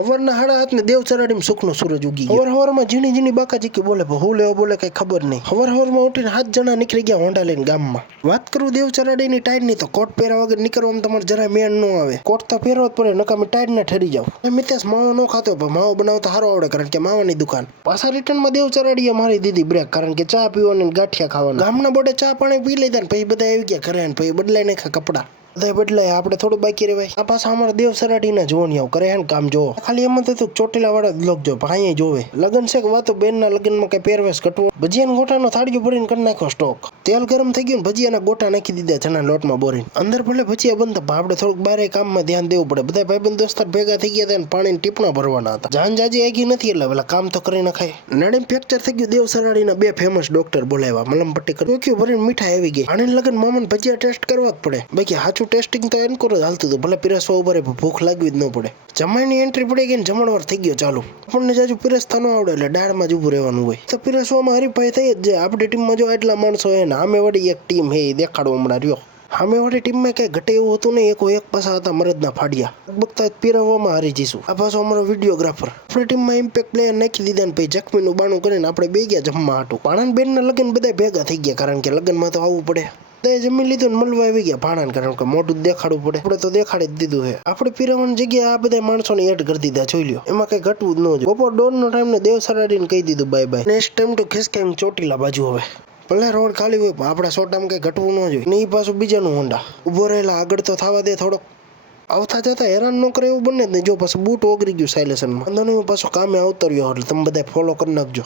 સવારના 8:30 ને દેવ ચરાડીમાં સુખનો સૂરજ ઉગી ગયો. હવારમાં ઝીણી ઝીણી બાકાજી કે બોલે હું લેવો બોલે કઈ ખબર નહીં. હવારમાં ઉઠીને 7 જણા નીકળી ગયા હોન્ડા લઈને ગામમાં. વાત કરું દેવ ચરાડીની ટાઈડની તો કોટ પહેર્યા વગર નીકળવામાં તમારે જરાય મેળ ન આવે. કોટ તો પહેરવો જ પડે નકામી ટાઈડ ના ઠરી જાવ. મિતેશ માવો ન ખાતો પણ માવો બનાવતા સારો આવડે કારણ કે માવાની દુકાન. પાછા રિટર્નમાં દેવ ચરાડીએ મારી દીધી બ્રેક કારણ કે ચા પીવાની ગાંઠિયા ખાવાના. ગામના બોડે ચા પાણી પી લીધા ને પછી બધા આવી ગયા ઘરે પછી બદલાઈ નાખ્યા કપડા. બધા બદલાય આપણે થોડું બાકી રહેવાય. આ પાછા અમારા દેવ સરાડીના જોવાની આવ કરે હે કામ જોવો. ખાલી એમ તો ચોટીલા વાળા જ લોક જો અહીંયા જોવે. લગન છે કે વાતો બેનના લગનમાં કઈ પહેરવેશ કટવો. ભજીયાના ગોટાનો થાળીઓ ભરીને કરી નાખ્યો સ્ટોક. તેલ ગરમ થઈ ગયું ને ભજીયાના ગોટા નાખી દીધા ચણા લોટમાં બોરીને. અંદર ભલે ભજીયા બનતા પણ આપણે થોડુંક બારે કામમાં ધ્યાન દેવું પડે. બધા ભાઈબંધ દોસ્તાર ભેગા થઈ ગયા હતા ને પાણીની ટીપણા ભરવાના હતા. જાન જાજી આગી નથી એટલે પેલા કામ તો કરી નખાય. નડીમ ફ્રેક્ચર થઈ ગયું. દેવ સરાડીના 2 ફેમસ ડોક્ટર બોલાવ્યા. મલમ પટ્ટી કરી ભરીને મીઠાઈ આવી ગઈ. આને લગન મામાને ભજીયા ટેસ્ટ કરવા જ પડે. બાકી સાચું ટેસ્ટિંગ તો એનકોર જ હાલતું હતું. ભલે પીરસવા ઉભા ભૂખ લાગવી જ ન પડે. જમાઈની એન્ટ્રી પડી ગઈ ને જમણવાર થઈ ગયો ચાલુ. આપણને જાજુ પીરસતા ન આવડે એટલે દાળમાં જ ઉભું રહેવાનું હોય. તો પીરસવામાં હરીફાઈ થઈ જ જાય. આપણી ટીમમાં જો એટલા માણસો હોય ને આમે વળી એક ટીમ હે દેખાડો હમણાં રહ્યો. સામે વાળી ટીમમાં કઈ ઘટે એવું હતું નહીં. એક પાસા હતા મરદના ફાડિયા. બગતા પીરવવામાં હારી જઈશું. આ પાછો અમારો વિડીયોગ્રાફર. આપણી ટીમમાં ઇમ્પેક્ટ પ્લેયર નાખી દીધા ને પછી જખમીનું બાણું કરીને આપણે બે ગયા જમવા હાટું. પાણાન બેનના લગ્ન બધા ભેગા થઈ ગયા કારણ કે લગ્નમાં તો આવવું પડે. જમી લીધું ને મળવા આવી ગયા ભાણાને કારણ કે મોઢું દેખાડવું પડે. આપણે તો દેખાડી જ દીધું છે. આપણે પીરવવાની જગ્યાએ આ બધા માણસોને એડ કરી દીધા જોઈ લ્યો. એમાં કઈ ઘટવું જ ન જોઈએ. બપોર 1:30 ટાઈમ ને દેવ સરાડીને કહી દીધું બાય બાય. નેક્સ્ટ ટાઈમ તો ખિસકાઈ ચોટીલા બાજુ હવે. ભલે રોડ ખાલી હોય પણ આપણા સોટામાં કઈ ઘટવું ન જોઈએ. ને એ પાછું બીજાનું હોન્ડા ઉભો રહેલા આગળ તો થવા દે થોડોક. આવતા જતા હેરાન ન કરે એવું બને જ નહીં. જો પાછું બૂટ ઓગરી ગયું સાયલેશનમાં. વાંધો નહીં પાછો કામે આવતો રહ્યો એટલે તમે બધા ફોલો કરી નાખજો.